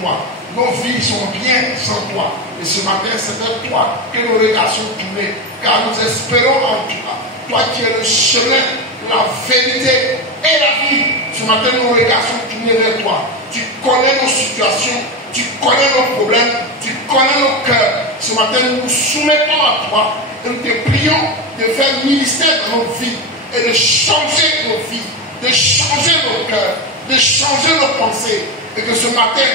toi. Nos vies sont bien sans toi. Et ce matin, c'est vers toi que nos regards sont tournés, car nous espérons en toi. Toi qui es le chemin, la vérité et la vie. Ce matin, nos regards sont tournés vers toi. Tu connais nos situations, tu connais nos problèmes, tu connais nos cœurs. Ce matin, nous nous soumettons à toi et nous te prions de faire ministère dans nos vies et de changer nos vies, de changer nos cœurs, de changer nos pensées. Et que ce matin,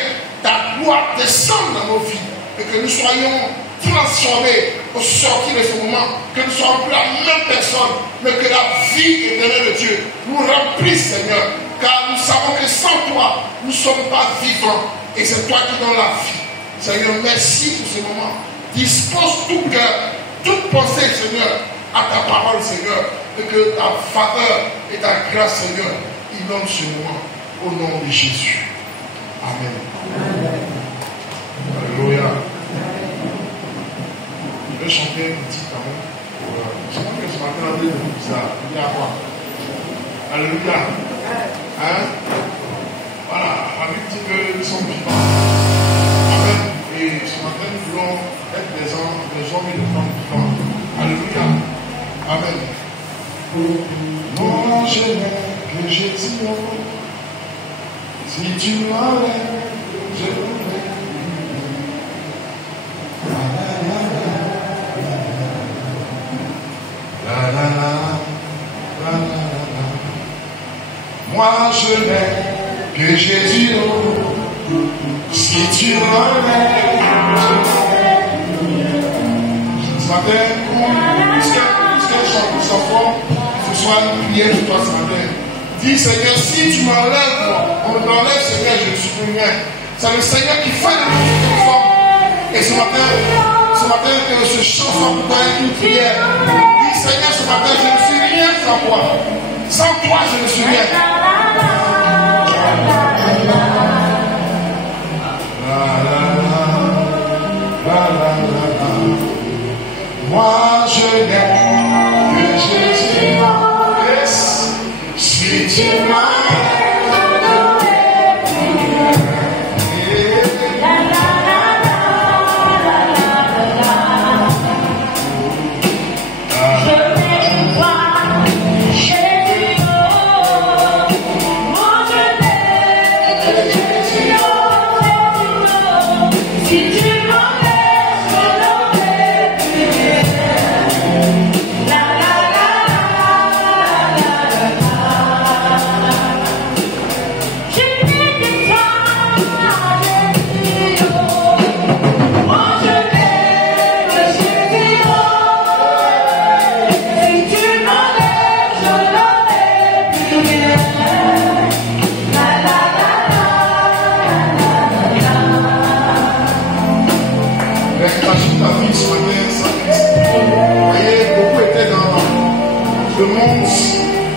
ta gloire descende dans nos vies et que nous soyons transformés au sortir de ce moment, que nous ne soyons plus la même personne, mais que la vie éternelle de Dieu nous remplisse, Seigneur, car nous savons que sans toi, nous ne sommes pas vivants et c'est toi qui donnes la vie. Seigneur, merci pour ce moment. Dispose tout cœur, toute pensée, Seigneur, à ta parole, Seigneur, et que ta faveur et ta grâce, Seigneur, inondent ce moment, au nom de Jésus. Amen. Alléluia. Je vais chanter un petit quand même. Je crois que ce matin, on a dit ça. Il y a quoi? Alléluia. Hein? Voilà. La Bible dit que nous sommes vivants. Amen. Et ce matin, nous voulons être des hommes et des femmes vivants. Alléluia. Amen. Moi, je n'ai que Jésus. Si tu m'enlèves, je m'enlève. La la la, la la la. Moi je n'ai que Jésus. Si tu m'enlèves, ce matin, puisqu'elle chante sa foi, ce soit une prière pour toi ce matin. Dis Seigneur, si tu m'enlèves, on m'enlève Seigneur, je ne suis plus rien. C'est le Seigneur qui fait de nous forme. Et ce matin, que ce chant soit pour toi une prière. Dis Seigneur, ce matin, je ne suis rien sans toi. Sans toi, je ne suis rien. Moi, je n'ai que Jésus. Si tu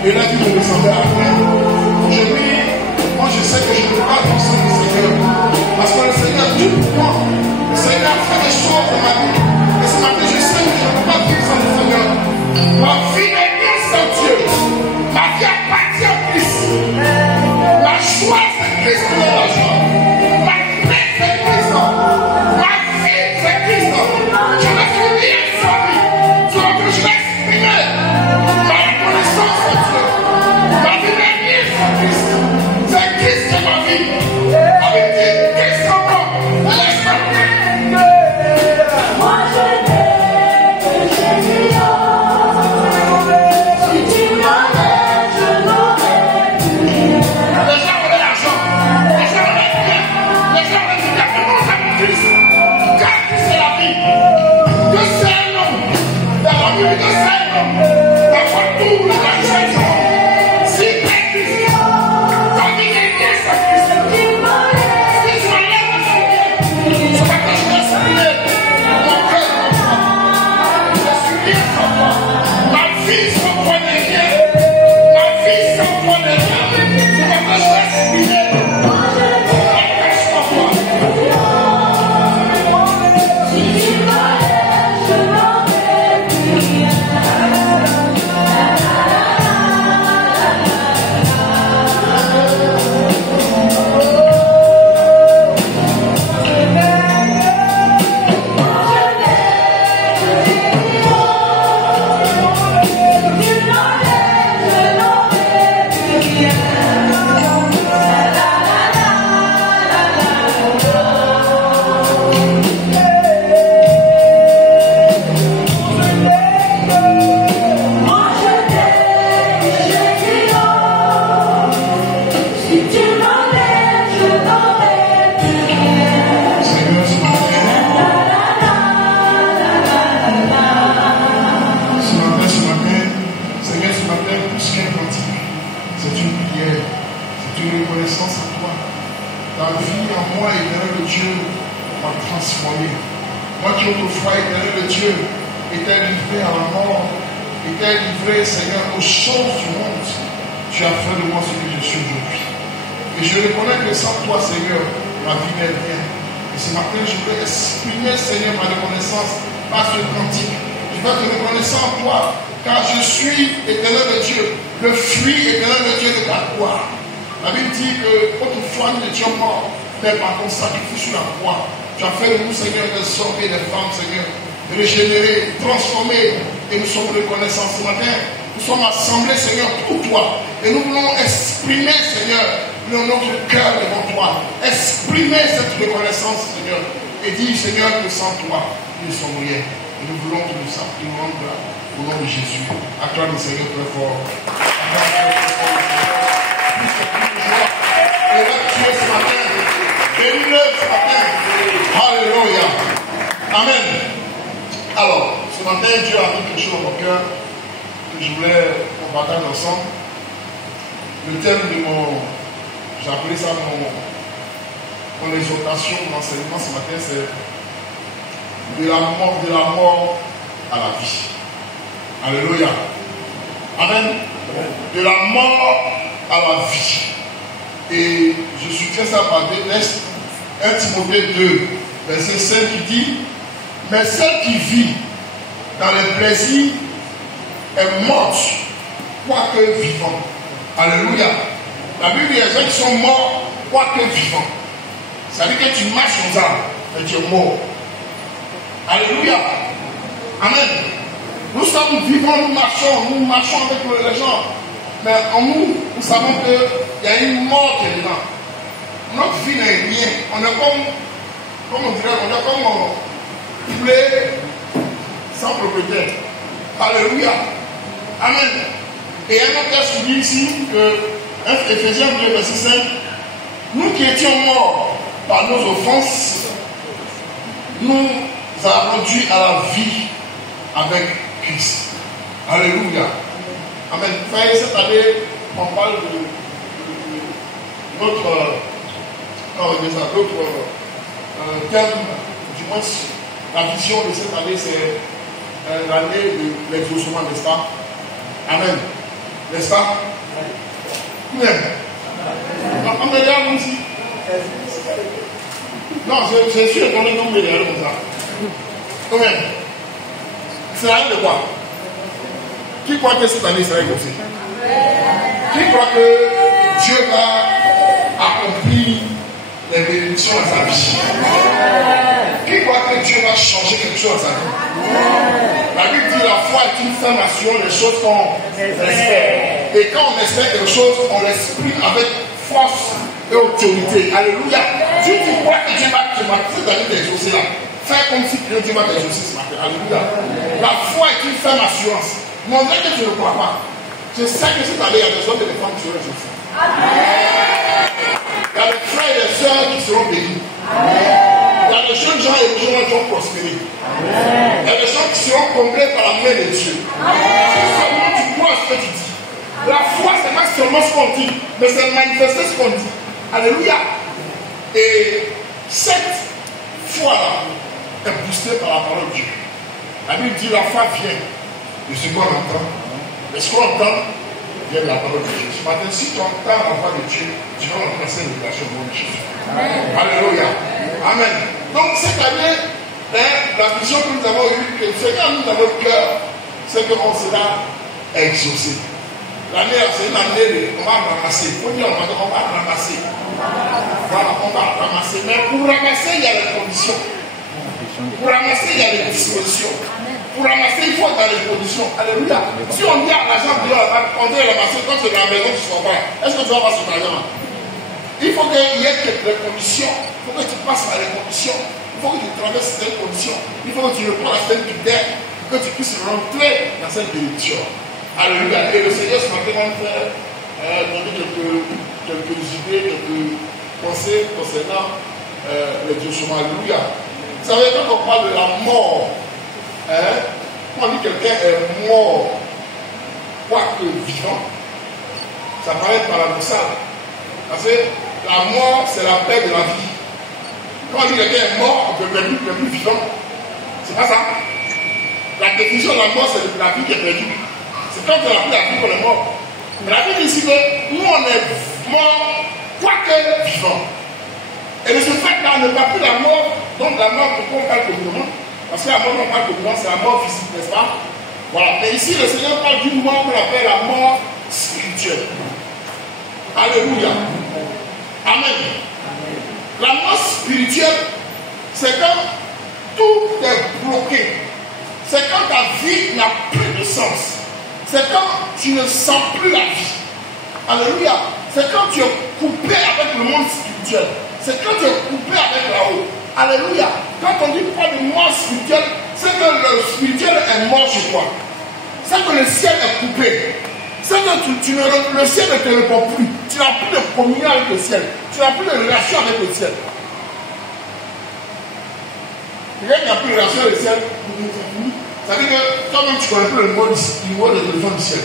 et la vie me descendait après. Aujourd'hui, moi je sais que je ne peux pas vivre sans le Seigneur. Parce que le Seigneur a tout pour moi. Le Seigneur a fait des choses dans ma vie. Et ce matin, je sais que je ne peux pas vivre sans le Seigneur. Ma vie n'est rien sans Dieu. Ma vie appartient à Christ. Ma joie, c'est Christ pour la joie. Ma paix, c'est Christ. Ma vie, c'est Christ. Je ne suis rien sans lui. Sauf que je vais exprimer ma reconnaissance à Dieu. Ma vie de reconnaissance à toi. Ta vie en moi, éternel de Dieu, m'a transformé. Moi qui autrefois, éternel de Dieu, était livré à la mort, était livré, Seigneur, aux choses du monde, tu as fait de moi ce que je suis aujourd'hui. Et je reconnais que sans toi, Seigneur, ma vie n'est rien. Et ce matin, je veux exprimer, Seigneur, ma reconnaissance par ce cantique. Je veux te reconnaissant en toi, car je suis éternel de Dieu, le fruit éternel de Dieu de ta gloire. La Bible dit que autrefois nous étions morts, mais par ton sacrifice sur la croix, tu as fait de nous, Seigneur, des hommes et des femmes, Seigneur, régénérés, transformés, et nous sommes reconnaissants ce matin. Nous sommes assemblés, Seigneur, pour toi. Et nous voulons exprimer, Seigneur, notre cœur devant toi. Exprimer cette reconnaissance, Seigneur. Et dire, Seigneur, que sans toi, nous ne sommes rien. Et nous voulons que nous sachions au nom de Jésus. Acclame le Seigneur très fort. Et là, tu es ce matin. Bénis-le ce matin. Alléluia. Amen. Alors, ce matin, Dieu a mis quelque chose dans mon cœur que je voulais qu'on partage ensemble. Le thème de j'ai appelé ça mon exhortation, mon enseignement ce matin, c'est de la mort à la vie. Alléluia. Amen. De la mort à la vie. Et je soutiens ça par des textes. 1 Timothée 2, verset 5 qui dit: mais celle qui vit dans les plaisirs est morte, quoique vivant. Alléluia. La Bible dit les gens qui sont morts, quoique vivants. Ça veut dire que tu marches comme ça, mais tu es mort. Alléluia. Amen. Nous sommes vivants, nous marchons avec les gens. Mais en nous, nous savons qu'il y a une mort qui est dedans. Notre vie n'est rien. On est comme on dirait, on est comme poulet sans propriétaire. Alléluia. Amen. Et un autre texte dit ici que Ephésiens 2, verset 5, nous qui étions morts par nos offenses, nous avons conduit à la vie avec Christ. Alléluia. Amen. Cette année, on parle de notre thème, du moins la vision de cette année, c'est l'année de l'exaucement, n'est-ce pas? Amen. N'est-ce pas? Oui. On me regarde aussi. Non, je suis étonné qu'on me regarde comme ça. Combien? C'est l'année de quoi? Qui croit que cette année sera exaucée? Qui croit que Dieu va accomplir les bénédictions à sa vie? Qui croit que Dieu va changer quelque chose à sa vie? La Bible dit la foi est une ferme assurance des choses qu'on espère. Et quand on espère quelque chose, on l'exprime avec force et autorité. Alléluia. Si tu crois que Dieu va cette année t'exaucer là, fais comme si Dieu va t'exaucer ce matin. Alléluia. La foi est une ferme assurance. Mais on dirait que tu ne crois pas. Je sais que cette année, il y a des hommes et des femmes qui seront exaucés. Il y a des frères et des sœurs qui seront bénis. Il y a des jeunes gens et des jeunes gens qui vont prospérer. Il y a des gens qui seront comblés par la main de Dieu. Si seulement tu crois ce que tu dis. La foi, c'est pas seulement ce qu'on dit, mais c'est manifester ce qu'on dit. Alléluia. Et cette foi-là est boostée par la parole de Dieu. La Bible dit la foi vient de ce qu'on entend. Mais ce qu'on entend vient de la parole de Dieu. Ce matin, si tu entends la voix de Dieu, tu vas rencontrer une relation de Jésus. Alléluia. Amen. Donc cette année, la vision que nous avons eue, que le Seigneur nous a au cœur, c'est qu'on sera exaucé. L'année, c'est une année on va ramasser. On dit on va ramasser. Voilà, on va ramasser. Mais pour ramasser, il y a les conditions. Pour ramasser, il y a les dispositions. Pour ramasser, il faut être dans les conditions. Alléluia. Si on dit à l'agent, on doit ramasser quand c'est dans la maison, tu ne pas. Est-ce que tu vas passer par l'argent? Il faut qu'il y ait des conditions. Il faut que tu passes par les conditions. Il faut que tu traverses certaines conditions. Il faut que tu reprends la scène qui t'aide, que tu puisses rentrer dans cette bénédiction. Alléluia. Et le Seigneur ce matin va nous faire donner quelques idées, quelques pensées concernant l'exaucement. Alléluia. Vous savez, quand on parle de la mort, quand on dit que quelqu'un est mort, quoique vivant, ça paraît paradoxal. Parce que la mort, c'est la paix de la vie. Quand on dit que quelqu'un est mort, on peut perdre le plus vivant. C'est pas ça. La définition de la mort, c'est la vie qui est perdue. C'est quand on a pris la vie qu'on est mort. Mais la vie dit ici que nous, on est mort, quoique vivant. Et de ce fait-là, on ne parle plus de la mort, donc la mort, pourquoi on parle communément? Parce que la mort, on parle communément, c'est la mort physique, n'est-ce pas? Voilà. Mais ici, le Seigneur parle d'une mort qu'on appelle la mort spirituelle. Alléluia. Amen. La mort spirituelle, c'est quand tout est bloqué. C'est quand ta vie n'a plus de sens. C'est quand tu ne sens plus la vie. Alléluia. C'est quand tu es coupé avec le monde spirituel. C'est quand tu es coupé avec là-haut. Alléluia. Quand on dit pas de mort spirituelle, c'est que le spirituel est mort chez toi. C'est que le ciel est coupé. C'est que le ciel ne te répond plus. Tu n'as plus de communion avec le ciel. Tu n'as plus de relation avec le ciel. Quelqu'un qui n'a plus de relation avec le ciel, ça veut dire que toi-même tu connais plus le mot de téléphone du ciel.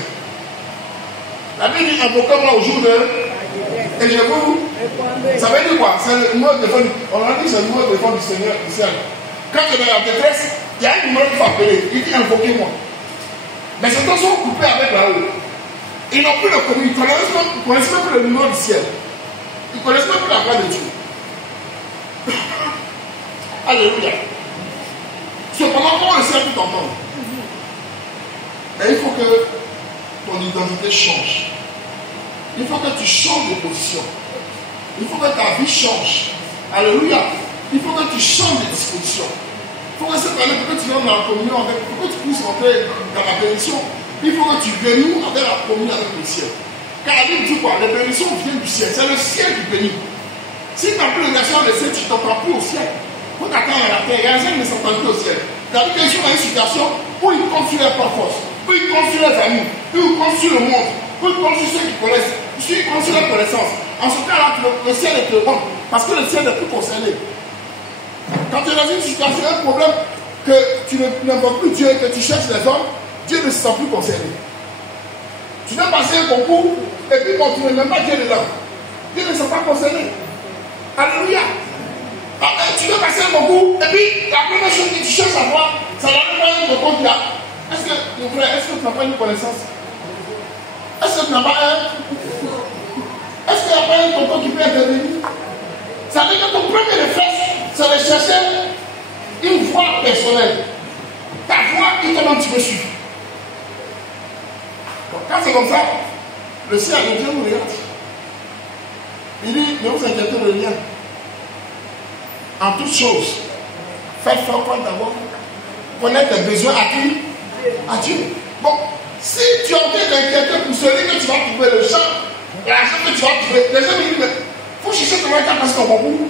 La Bible dit invoquez-moi au jour de. Et je vous. Ça veut dire quoi? C'est le numéro de téléphone. On a dit c'est le numéro de téléphone du Seigneur du ciel. Quand tu es dans la détresse, il y a un numéro qui faut appeler. Il dit invoquez-moi. Mais ces gens sont coupés avec là-haut. Ils n'ont plus de communion. Ils ne connaissent même plus le numéro du ciel. Ils ne connaissent même plus la voix de Dieu. Alléluia. Cependant, comment le ciel peut t'entendre? Et il faut que ton identité change. Il faut que tu changes de position. Il faut que ta vie change. Alléluia. Il faut que tu changes de disposition. Il faut que cette année, pour que tu viennes dans la communion avec, pour que tu puisses rentrer dans la bénédiction, il faut que tu renoues avec la communion avec le ciel. Car la Bible dit quoi? Les bénédictions viennent du ciel. C'est le ciel qui bénit. Si tu n'as plus de relation avec le ciel, tu ne t'entends plus au ciel. Faut t'attendre à la terre. Il y a un qui ne s'entend plus au ciel. C'est-à-dire qu'ils sont dans une situation où ils comptent sur leur propre force, où ils comptent sur leurs amis, où ils comptent sur le monde, où ils comptent sur ceux qui connaissent, où ils comptent sur leur connaissance. En ce cas-là, le ciel est te rend. Parce que le ciel n'est plus concerné. Quand tu es dans une situation, un problème que tu n'invoques plus Dieu, que tu cherches les hommes, Dieu ne se sent plus concerné. Tu viens passer un concours, et puis quand tu ne mets pas Dieu dedans, Dieu ne se sent pas concerné. Alléluia. Tu viens passer un concours, et puis la première chose que tu cherches à voir, c'est la première de compte là. Est-ce que, mon frère, est-ce que tu n'as pas une connaissance? Est-ce que tu n'as pas un? Est-ce qu'il n'y a pas un tonton qui peut intervenir? Ça veut dire que ton premier réflexe, c'est de chercher une voie personnelle. Ta voie qui te tu peux suivre. Donc, quand c'est comme ça, le ciel de Dieu nous regarde. Il dit, ne vous inquiétez de rien. En toutes choses, faites faire quoi d'abord? Connaître tes besoins à qui? À Dieu. Bon, si tu es en train d'inquiéter pour celui que tu vas trouver le champ, l'argent que tu vas trouver, les gens disent, mais il faut chercher comment tu as passé ton concours.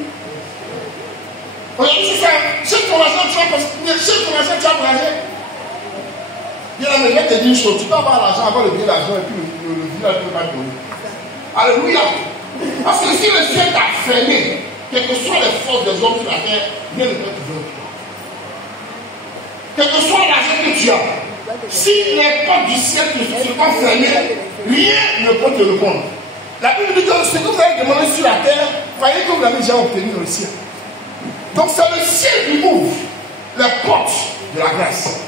Aujourd'hui, c'est ça. Cherche ton argent, tu vas passer. Cherche ton argent, tu vas braser. Il y a la te dit une chose, tu peux avoir l'argent, avoir le billet d'argent, et puis le village ne peut pas te donner. Alléluia. Parce que si le ciel t'a fermé, quelles que soient les forces des hommes sur la terre, rien ne peut te donner. Quel que soit l'argent que tu as, si les portes du ciel ne sont pas fermées, rien ne peut te répondre. La Bible dit que ce que vous avez demandé sur la terre, croyez que vous l'avez déjà obtenu dans le ciel. Donc c'est le ciel qui ouvre les portes de la grâce.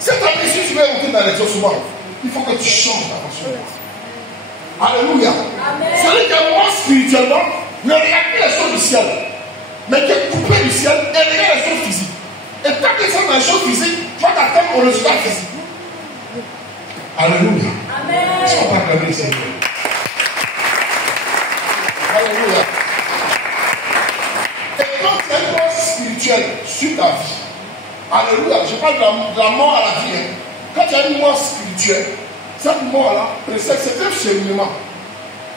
Cette année, si tu veux entrer dans l'exaucement, il faut que tu changes ta façon. Alléluia. Celui qui est mort spirituellement ne regarde plus les choses du ciel, mais qui est coupé du ciel et regarde les choses physiques. Et tant que c'est dans les choses physiques, tu vas t'attendre au résultat physique. Alléluia. Amen. Tu vas pas acclamer le Seigneur. Alléluia. Et quand tu as une mort spirituelle sur ta vie, alléluia, je parle de la mort à la vie. Hein. Quand tu as une mort spirituelle, cette mort-là, c'est un cheminement.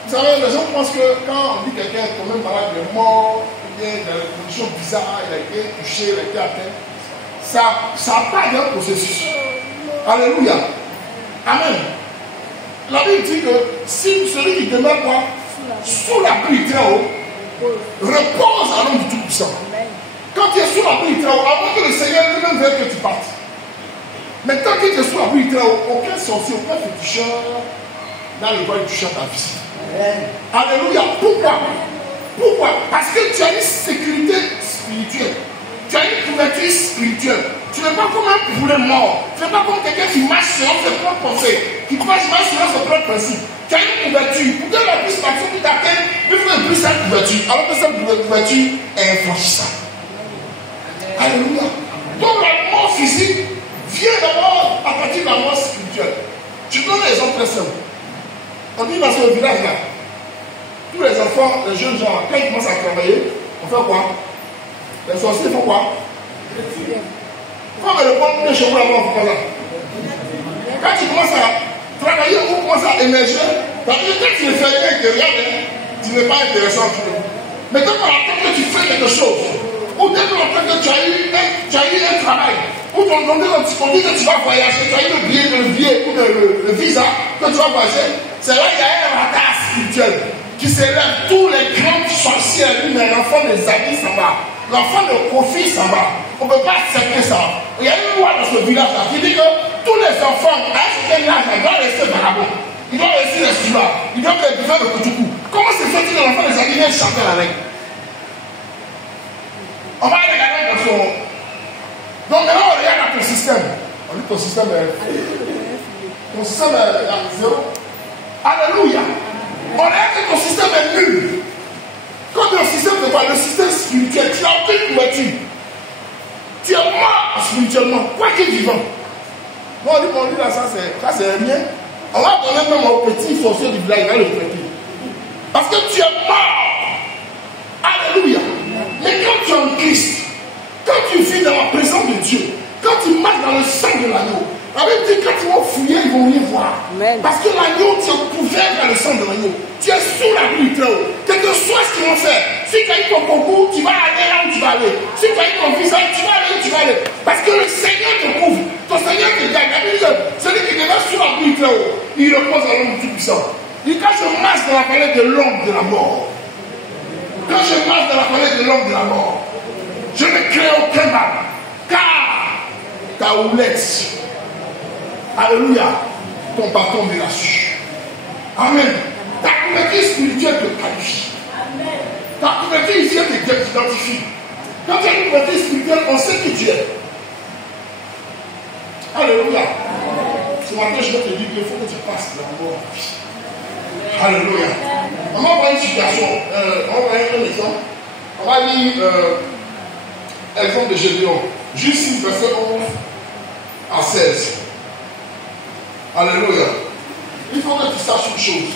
Vous savez, les gens pensent que quand on dit quelqu'un est tombé malade, il est mort, il est dans des conditions bizarres, il a été touché, il a été atteint. Ça part d'un processus. Alléluia. Amen. La Bible dit que si celui qui demeure quoi, sous la pluie très haut, repose à l'homme du Tout-Puissant. Quand tu es sous la pluie très haut, avant que le Seigneur lui-même veuille que tu partes. Mais tant que tu es sous la pluie très haut, aucun sorcier, aucun féticheur n'a le droit de toucher à ta vie. Alléluia. Pourquoi? Pourquoi? Parce que tu as une sécurité spirituelle. Tu as une couverture spirituelle. Tu n'es pas comme un poulet mort. Tu n'es pas comme quelqu'un qui marche selon ses propres pensées, qui marche selon ses propres principes. Tu as une couverture. Pour que la puisse partir qui t'atteint, il faut que puisse cette couverture. Alors que cette couverture est infranchissable. Alléluia. Donc la mort physique vient d'abord à partir de la mort spirituelle. Je donne un exemple très simple. On dit dans ce village là, tous les enfants, les jeunes gens, quand ils commencent à travailler, on fait quoi? Les sorciers font quoi? Quand on le prend de chez vous là-bas, on fait quoi là? Quand tu commences à travailler ou commences à émerger, parce que quand tu ne fais rien que rien, tu n'es pas intéressant pour nous. Mais quand on attend que tu fais quelque chose, ou dès qu'on attend que tu as eu un travail, ou on dit que tu vas voyager, tu as eu le billet ou le visa, que tu vas voyager, c'est là qu'il y a un radar spirituel qui s'élève. Tous les grands sorciers, mais l'enfant des amis s'en va. L'enfant de Kofi s'en va. On ne peut pas accepter ça. Il y a une loi dans ce village-là qui dit que tous les enfants, à un certain âge, ils doivent rester vagabonds. Ils doivent rester les suivants. Ils doivent être buveurs de Kouchoukou. Comment se fait-il que l'enfant des amis vient chanter la langue? On va regarder dans son. Donc maintenant, on regarde à ton système. On dit ton système est. Ton système est à zéro. Alléluia. On regarde que ton système est nul. Quand ton système fait quoi? Le système spirituel, tu as aucune couverture. Tu es mort spirituellement, quoi qu'il vivant. Moi, on dit, bon, lui là, ça c'est rien. On va donner même au petit sorcier du village, il va le traiter. Parce que tu es mort. Alléluia. Mais quand tu es en Christ, quand tu vis dans la présence de Dieu, quand tu marches dans le sang de l'agneau, avec dit quand ils vont fouiller, ils vont rien voir. Amen. Parce que l'agneau, tu es couvert dans le sang de l'agneau. Tu es sous la pluie très haut. Quel que soit ce qu'ils vont faire, si tu as eu ton concours, tu vas aller là où tu vas aller. Si tu as eu ton visa, tu vas aller où tu vas aller. Parce que le Seigneur te couvre. Ton Seigneur te gagne. Celui qui demeure sous la pluie très haut, il repose dans l'homme tout-puissant. Il dit quand je marche dans la vallée de l'ombre de la mort, quand je marche dans la vallée de l'ombre de la mort, je ne crains aucun mal. Car ta houlette, alléluia, ton bâton me rassure. Amen. Ta couverture spirituelle te qualifie. Ta couverture ici t'identifie. Quand tu as une couverture spirituelle, on sait qui tu es. Alléluia. Ce matin, je vais te dire qu'il faut que tu passes de la mort à la vie. Alléluia. On va voir une situation. On va voir un exemple. On va lire l'exemple de Gédéon. Juste 6, verset 11 à 16. Alléluia. Il faut que tu saches une chose.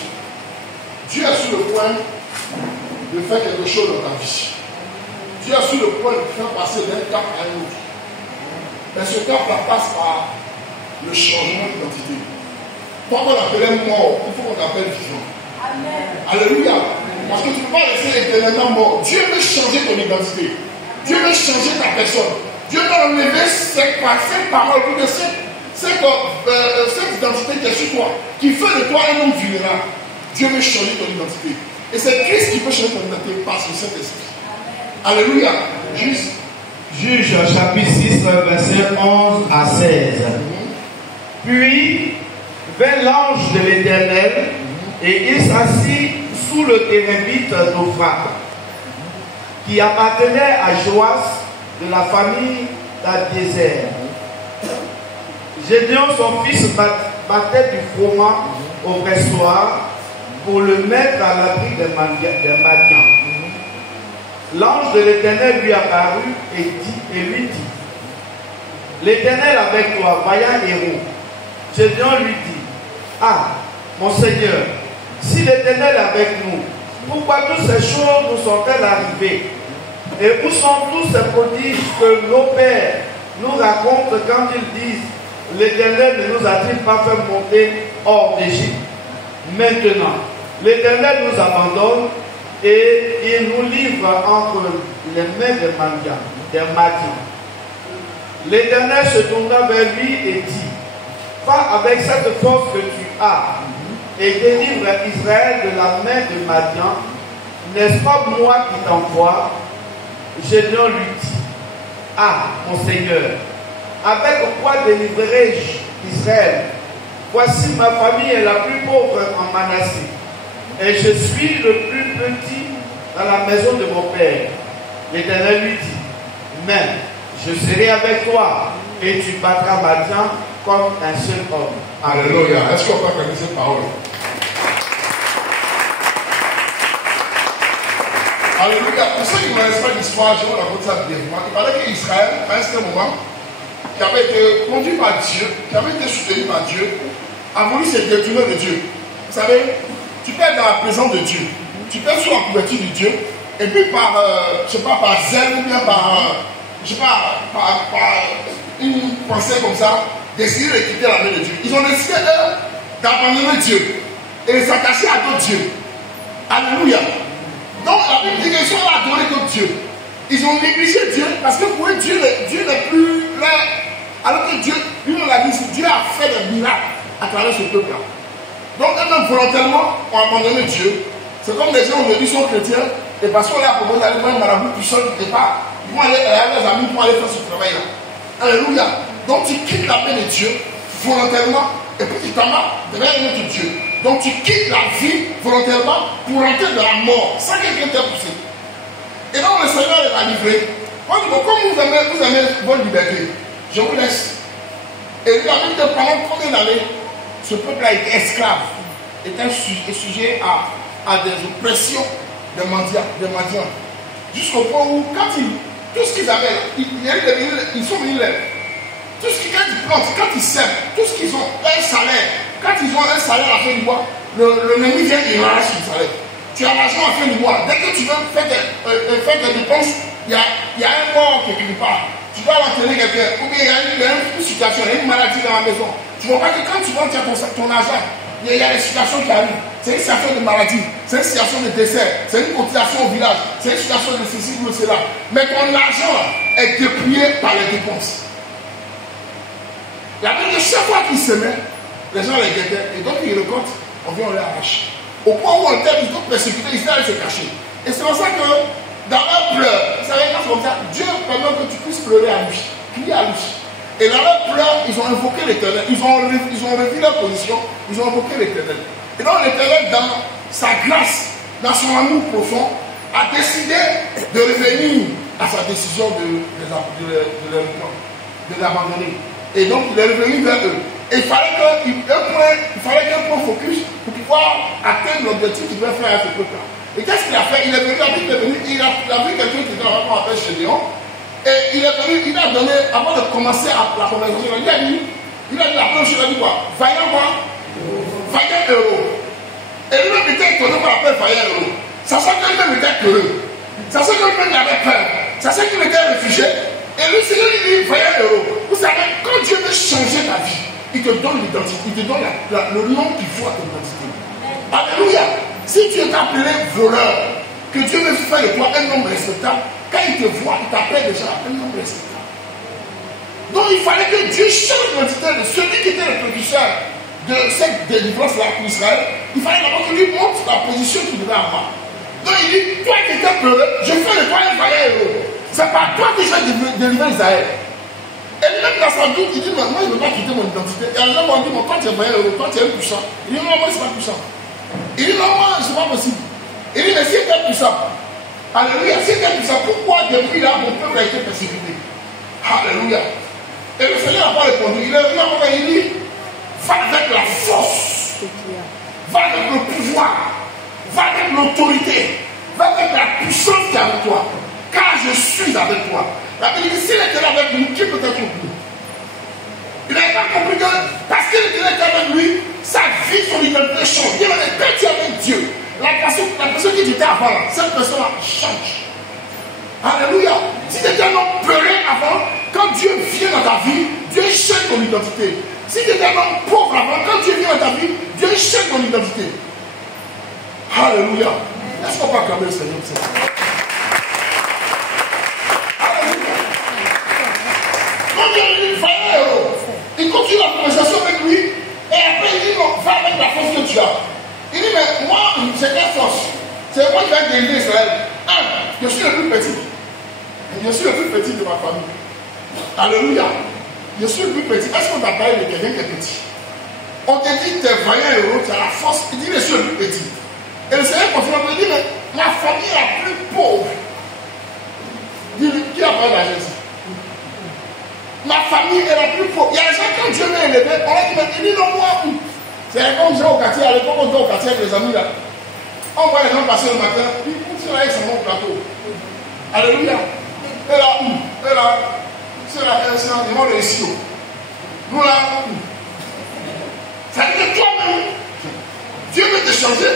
Dieu est sur le point de faire quelque chose dans ta vie. Dieu est sur le point de faire passer d'un cap à un autre. Mais ce cap-là passe par le changement d'identité. Toi qu'on appelait mort, il faut qu'on t'appelle vivant. Amen. Alléluia. Parce que tu ne peux pas rester éternellement mort. Dieu veut changer ton identité. Dieu veut changer ta personne. Dieu veut enlever cette parole, cette identité qui est sur toi, qui fait de toi un homme vulnérable. Dieu veut changer ton identité. Et c'est Christ qui peut changer ton identité par son Saint-Esprit. Alléluia. Juge chapitre 6, verset 11 à 16. Puis vint l'ange de l'Éternel et il s'assit sous le térébinthe d'Ophra, qui appartenait à Joas de la famille d'Abiezer. Gédéon, son fils, battait du froment au pressoir pour le mettre à l'abri des Madians. L'ange de l'Éternel lui apparut et lui dit: L'Éternel avec toi, vaillant héros. Gédéon lui dit: Ah, mon Seigneur, si l'Éternel est avec nous, pourquoi toutes ces choses nous sont-elles arrivées? Et où sont tous ces prodiges que nos pères nous racontent quand ils disent: L'Éternel ne nous a-t-il pas fait monter hors d'Égypte? Maintenant, l'Éternel nous abandonne et il nous livre entre les mains des Madians. L'Éternel se tourna vers lui et dit: Va avec cette force que tu as et délivre Israël de la main de Madian. N'est-ce pas moi qui t'envoie? Gédéon lui dit: Ah, mon Seigneur, avec quoi délivrerai-je Israël? Voici, ma famille est la plus pauvre en Manassé, Et je suis le plus petit dans la maison de mon père. L'Éternel lui dit, mais je serai avec toi et tu battras Madian comme un seul homme. Alléluia. Est-ce qu'on peut connaître cette parole? Alléluia. Pour ceux qui ne connaissent pas l'histoire, je vais vous raconter ça brièvement. Il parlait qu'Israël, à un certain moment, qui avait été conduit par Dieu, qui avait été soutenu par Dieu, a voulu se détourner de Dieu. Vous savez, tu peux être dans la présence de Dieu, tu peux être sous la couverture de Dieu, et puis par, je sais pas, par zèle ou bien par, je sais pas, par une pensée comme ça, décider de quitter la main de Dieu. Ils ont décidé d'abandonner Dieu et de s'attacher à d'autres dieux. Alléluia. Donc la Bible dit qu'ils sont adorés d'autres dieux. Ils ont négligé Dieu parce que pour eux, Dieu n'est plus là. Alors que Dieu, lui-même l'a dit, Dieu a fait des miracles à travers ce peuple-là. Donc eux-mêmes volontairement ont abandonné Dieu. C'est comme des gens aujourd'hui sont chrétiens et parce qu'on leur propose d'aller voir un marabout puissant du départ, ils vont aller avec leurs amis pour aller faire ce travail-là. Alléluia. Donc tu quittes la paix de Dieu volontairement et puis tu t'en vas vers un autre Dieu. Donc tu quittes la vie volontairement pour rentrer dans la mort sans que quelqu'un t'ait poussé. Et donc le Seigneur est livré. Comme vous aimez votre liberté, je vous laisse. Et la Bible dit pendant combien d'années ce peuple-là était esclave, était sujet à des oppressions des mendiants. Jusqu'au point où tout ce qu'ils avaient, ils sont venus là. Tout ce quand ils plantent, quand ils sèment, tout ce qu'ils ont, un salaire, quand ils ont un salaire à la fin du mois, l'ennemi vient et arrache le salaire. Tu as l'argent à la fin du mois. Dès que tu veux faire des dépenses, il y a un mort quelque part. Tu dois l'entraîner quelqu'un. Ou bien il y a une situation, il y a une maladie dans la maison. Tu ne vois pas que quand tu vas tirer ton argent, il y a des situations qui arrivent. C'est une situation de maladie, c'est une situation de décès, c'est une cotisation au village, c'est une situation de ceci ou de cela. Mais ton argent est dépouillé par les dépenses. La Bible, chaque fois qu'ils s'aimaient, les gens les guettaient. Et donc ils récoltent, on vient, on les arrache. Au point où on terre, ils sont persécutés, ils allaient se cacher. Et c'est pour ça que dans leur pleurs, vous savez, quand c'est comme ça, Dieu permet que tu puisses pleurer à lui, crier à lui. Et dans leur pleurs, ils ont invoqué l'Éternel, ils ont revu leur position, ils ont invoqué l'Éternel. Et donc l'Éternel, dans sa grâce, dans son amour profond, a décidé de revenir à sa décision de l'abandonner. Et donc il est revenu vers eux. Et il fallait qu'un point focus pour pouvoir atteindre l'objectif qu'il devait faire à ce peuple-là. Et qu'est-ce qu'il a fait? Il est venu, il a vu quelqu'un qui était en rapport avec Gédéon. Et il est venu, il a donné, avant de commencer la conversation, il a dit la première chose, il a dit quoi? Vaillant quoi? Vaillant héros. Et lui-même était étonné qu'on l'appelle vaillant héros. Sachant que lui-même était heureux. Sachant que lui-même avait peur. Sachant qu'il était réfugié. Et lui, c'est lui qui dit vaillant héros. Vous savez, quand Dieu veut changer ta vie, il te donne l'identité, il te donne le nom qu'il faut à ton identité. Alléluia. Si tu es appelé voleur, que Dieu veut faire de toi un homme respectable, quand il te voit, il t'appelle déjà un homme respectable. Donc il fallait que Dieu change l'identité de celui qui était le précurseur de cette délivrance-là pour Israël. Il fallait d'abord qu'il lui montre la position qu'il devait avoir. Donc il dit, toi qui étais peureux, je fais de toi un vaillant héros. C'est pas toi qui vais délivrer Israël. Et même dans sa doute, il dit, moi je ne veux pas quitter mon identité. Et les gens m'ont dit, toi tu es vaillant héros, toi tu es puissant. Il dit, non, moi je ne suis pas puissant. Il dit, non, moi ce n'est pas possible. Il dit, mais si tu es puissant, alléluia, si tu es puissant, pourquoi depuis là mon peuple a été persécuté? Alléluia. Et le Seigneur n'a pas répondu. Il est venu à il dit, va avec la force, va avec le pouvoir, va avec l'autorité, va avec la puissance qui est avec toi, car je suis avec toi. La Bible dit, s'il était avec nous, qui peut être avec nous? Il n'avait pas compris que, parce qu'il était avec lui, sa vie, son identité change. Il avait quand tu es avec Dieu, la personne qui était avant là, cette personne-là change. Alléluia. Si tu étais un homme peureux avant, quand Dieu vient dans ta vie, Dieu change ton identité. Si tu étais un homme pauvre avant, quand Dieu vient dans ta vie, Dieu change ton identité. Alléluia. Est-ce qu'on peut acclamer le Seigneur? Alléluia. Quand Dieu dit, vaillant héros, il continue la conversation avec lui, et après il dit, non, va avec la force que tu as. Il dit, mais moi, j'ai quelle force? C'est moi qui vais délivrer Israël. Je suis le plus petit. Je suis le plus petit de ma famille. Alléluia. Je suis le plus petit. Est-ce qu'on t'a parlé de quelqu'un qui est petit? On te dit, tu es vaillant héros, tu as la force. Il dit, je suis le plus petit. Et le Seigneur continue à me dire, mais la famille la plus pauvre. Qui a parlé d'argent ici? Ma famille est la plus pauvre. Il y a des gens, quand Dieu m'a élevé, on a dit, mais il dit non, moi, c'est comme ça au quartier, à l'époque, on était au quartier avec les amis là. On voit les gens passer le matin, ils sont là avec son bon plateau. Alléluia. Et là, c'est là, ils vont réussir. Nous là, ça veut dire que toi-même, Dieu veut te changer,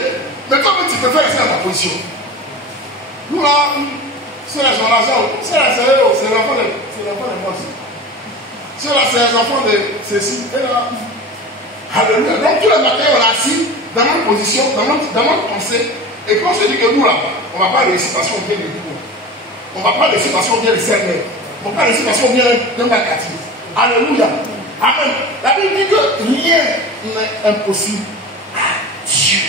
mais toi-même tu peux faire rester dans ta position. Nous là, c'est là, j'en l'argent, c'est là, c'est l'enfant de moi aussi. C'est là, c'est les enfants de ceci. Et là, alléluia. Donc tous les matins, on est assis dans notre position, dans notre pensée. Et quand je dis que nous là, on ne va pas réussir parce qu'on vient de nous. On ne va pas réussir parce qu'on vient de Seigneur. On ne va pas réussir parce qu'on vient d'un quartier. Alléluia. Amen. La Bible dit que rien n'est impossible à Dieu.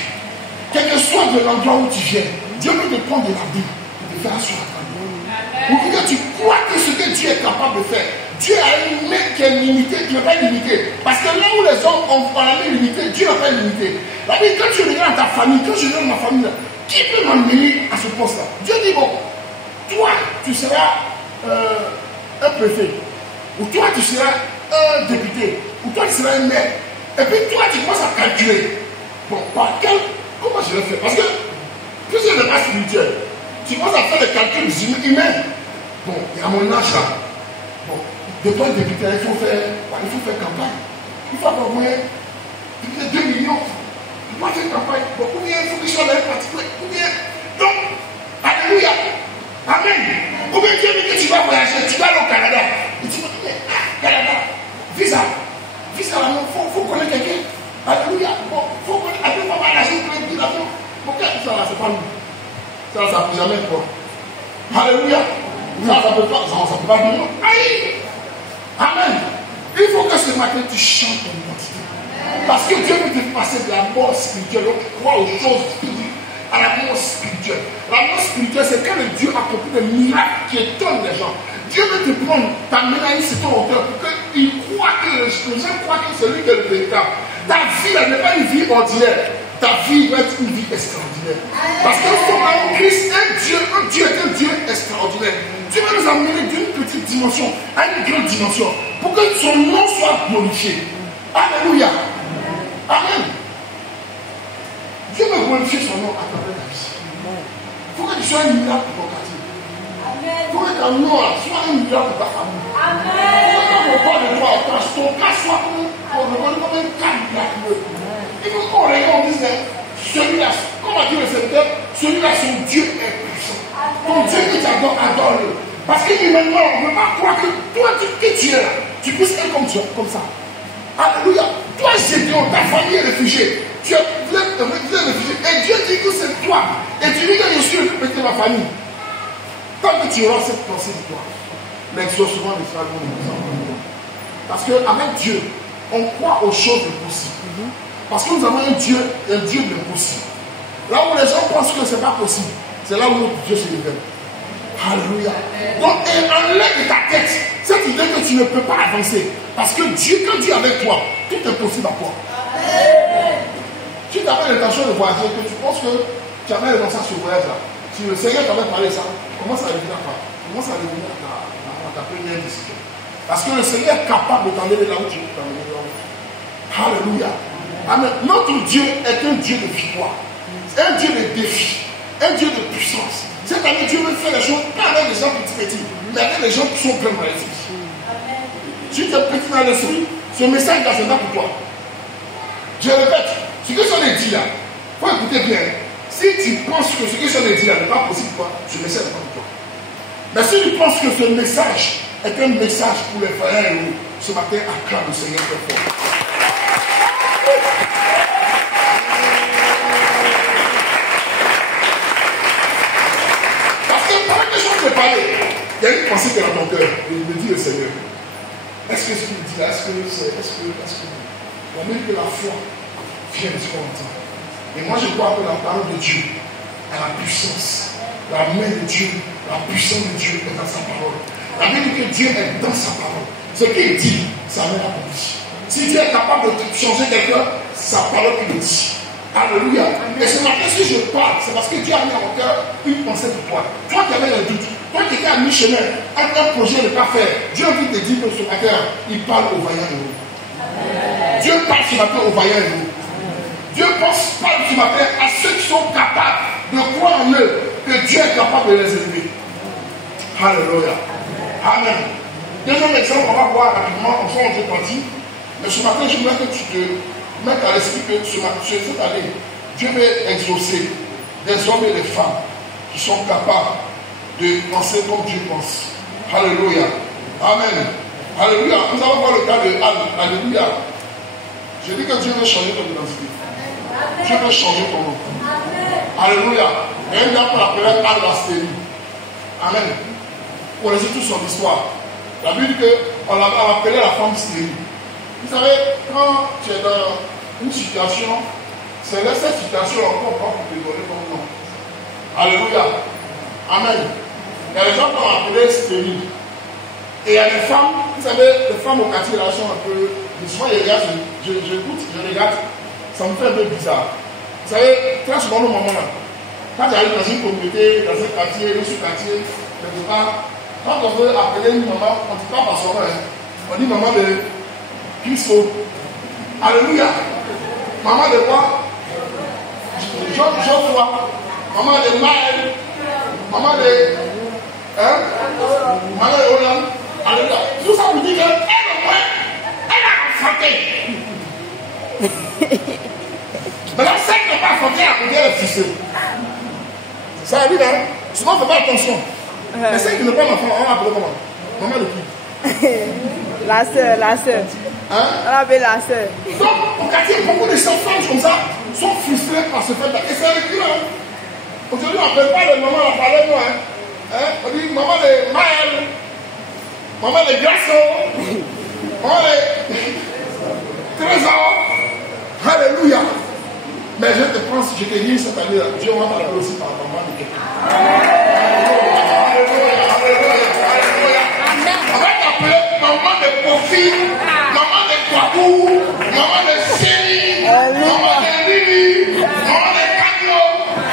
Quel que soit de l'endroit où tu viens, Dieu peut te prendre de la vie et te faire assurer à ta vie. Ou que tu crois que ce que Dieu est capable de faire, Dieu a une main qui est limitée, qui n'est pas limitée. Parce que là où les hommes ont la main limitée, Dieu n'a pas limité. La Bible, quand tu regardes ta famille, quand je regarde ma famille, qui peut m'emmener à ce poste-là? Dieu dit, bon, toi, tu seras un préfet. Ou toi, tu seras un député. Ou toi, tu seras un maire. Et puis toi, tu commences à calculer. Bon, comment je vais faire? Parce que, puisque je n'ai pas spirituel, tu commences à faire des calculs humains. Bon, il y a mon âge là. Bon, de toi, député, il faut faire campagne. Il faut avoir au moins 2 millions. Il faut faire campagne. Bon, ou bien il faut qu'il soit dans un particulier. Ou bien, donc, alléluia. Amen. Ou bien Dieu dit que tu vas voyager, tu vas aller au Canada. Et tu vas dire, Canada, visa. Visa, il faut connaître quelqu'un. Alléluia. Bon, il faut connaître. Après, il faut avoir l'argent pour un billet d'avion. Bon, qu'est-ce que ça là, c'est pas nous. Ça ne peut jamais quoi. Alléluia. Ça ne peut pas venir. Aïe. Amen. Il faut que ce matin tu chantes ton identité. Parce que Dieu veut te passer de la mort spirituelle. Donc, crois aux choses spirituelles à la mort spirituelle. La mort spirituelle, c'est quand le Dieu accomplit des miracles qui étonnent les gens. Dieu veut te prendre, t'amener sur ton hauteur pour qu'ils croient que les gens croient que c'est lui qui est le véritable. Ta vie, elle n'est pas une vie ordinaire. Ta vie doit être une vie extraordinaire. Parce que nous sommes en Christ, un Dieu est un Dieu extraordinaire. Dieu va nous amener d'une petite dimension à une grande dimension pour que son nom soit glorifié. Alléluia. Amen. Dieu veut glorifier son nom à travers ta vie. Il faut que tu sois un miracle pour ton quartier. Il faut que ton nom soit un miracle pour ta famille. Il faut que ton pas de toi, ton cas soit comme un cas miraculeux. Il faut qu'on regarde, on dise, celui-là, comme a dit le Seigneur, celui-là, son Dieu est puissant. Ton Dieu qui t'adore, adore-le. Parce que humainement, on ne peut pas croire que toi, tu es là, tu puisses être comme ça. Alléluia. Toi, Gédéon, ta famille est réfugiée. Tu es plein de réfugiés. Et Dieu dit que c'est toi. Et tu dis que je suis le petit de ma famille. Tant que tu auras cette pensée de toi, l'exaucement ne sera pas de. Parce qu'avec Dieu, on croit aux choses impossibles. Parce que nous avons un Dieu de l'impossible. Là où les gens pensent que ce n'est pas possible, c'est là où Dieu se révèle. Alléluia. Donc, enlève de ta tête cette idée que tu ne peux pas avancer. Parce que Dieu, quand Dieu est avec toi, tout est possible à toi. Si tu avais l'intention de voyager, que tu penses que tu avais l'intention sur ce voyage-là, si le Seigneur t'avait parlé de ça, commence à revenir à toi. Commence à revenir à ta première décision. Parce que le Seigneur est capable de t'emmener là où tu veux t'emmener. Alléluia. Amen. Notre Dieu est un Dieu de victoire. C'est un Dieu de défi. Un Dieu de puissance. C'est-à-dire que Dieu veut faire les choses pas avec les gens petits, mais avec les gens qui sont grands dans l'esprit. Si tu es petit dans l'esprit, ce message-là, c'est pas pour toi. Je répète, ce que j'en ai dit là, il faut écouter bien. Si tu penses que ce que j'en ai dit là n'est pas possible pour toi, ce message n'est pas pour toi. Mais si tu penses que ce message est un message pour les frères, ce matin, acclame le Seigneur très fort. Parce que pendant que je te parlais, il y a une pensée qui est dans ton cœur. Et il me dit le Seigneur, est-ce que ce qu'il dit là, est-ce que on met que la foi vient de ce qu'on entend. Et moi je crois que la parole de Dieu a la puissance. La main de Dieu, la puissance de Dieu est dans sa parole. La main que Dieu est dans sa parole. Ce qu'il dit, ça m'a accompli. Si Dieu est capable de changer quelqu'un, sa parole qui le dit. Alléluia. Et ce matin, si je parle, c'est parce que Dieu a mis en mon cœur une pensée pour toi. Toi qui avais un doute, toi qui étais à mi-chemin, entre un projet de ne pas faire, Dieu a envie de te dire que ce matin, il parle aux vaillants héros. Dieu parle ce matin aux vaillants héros. Dieu parle ce matin à ceux qui sont capables de croire en eux que Dieu est capable de les élever. Alléluia. Amen. Deuxième exemple, on va voir rapidement, on sort de partie. Mais ce matin, je voudrais que tu te mettes à l'esprit que cette année, Dieu veut exaucer des hommes et des femmes qui sont capables de penser comme Dieu pense. Alléluia. Amen. Alléluia. Nous allons voir le cas de Anne. Alléluia. Je dis que Dieu veut changer ton identité. Dieu veut changer ton nom. Alléluia. Il y a un gars qu'on appelait Anne la stérile. Amen. Vous connaissez tous son histoire. La Bible dit qu'on l'avait appelé la femme stérile. Vous savez, quand tu es dans une situation, c'est dans cette situation encore pas pour te donner ton nom. Alléluia. Amen. Il y a des gens qui ont appelé stérile. Et il y a des femmes, vous savez, les femmes au quartier là sont un peu. Souvent, j'écoute, je regarde, ça me fait un peu bizarre. Vous savez, très souvent, nos mamans là, quand j'arrive dans une communauté, dans un quartier, un sous-quartier, quelque part, quand on veut appeler une maman, on ne dit pas par son nom, on dit maman de Christo. Alléluia. Maman de quoi? Geoffroy. Maman de Maël. Maman de. Maman de Hollande. Alléluia. Tout ça vous dit qu'elle a enfanté. Mais la celle qui n'a pas enfanté, elle a combien de fils? Ça arrive, hein? Souvent, on ne fait pas attention. Mais celle qui n'a pas d'enfant, on va appeler comment? Maman de qui? La sœur. Hein? On l'appelle la sœur. Donc, au quartier, beaucoup de femmes comme ça sont frustrées par ce fait-là. Et c'est récurrent. Aujourd'hui, on n'appelle pas les mamans à parler de moi. On dit maman de Maël, maman de Grasso, maman de Trésor. Alléluia. Mais je te pense, je te dis cette année, Dieu va t'appeler aussi par maman de quelqu'un. Alléluia. On va t'appeler maman de Kofi, maman de Kwaku, maman de Séni, maman de Lili, maman de Kagno,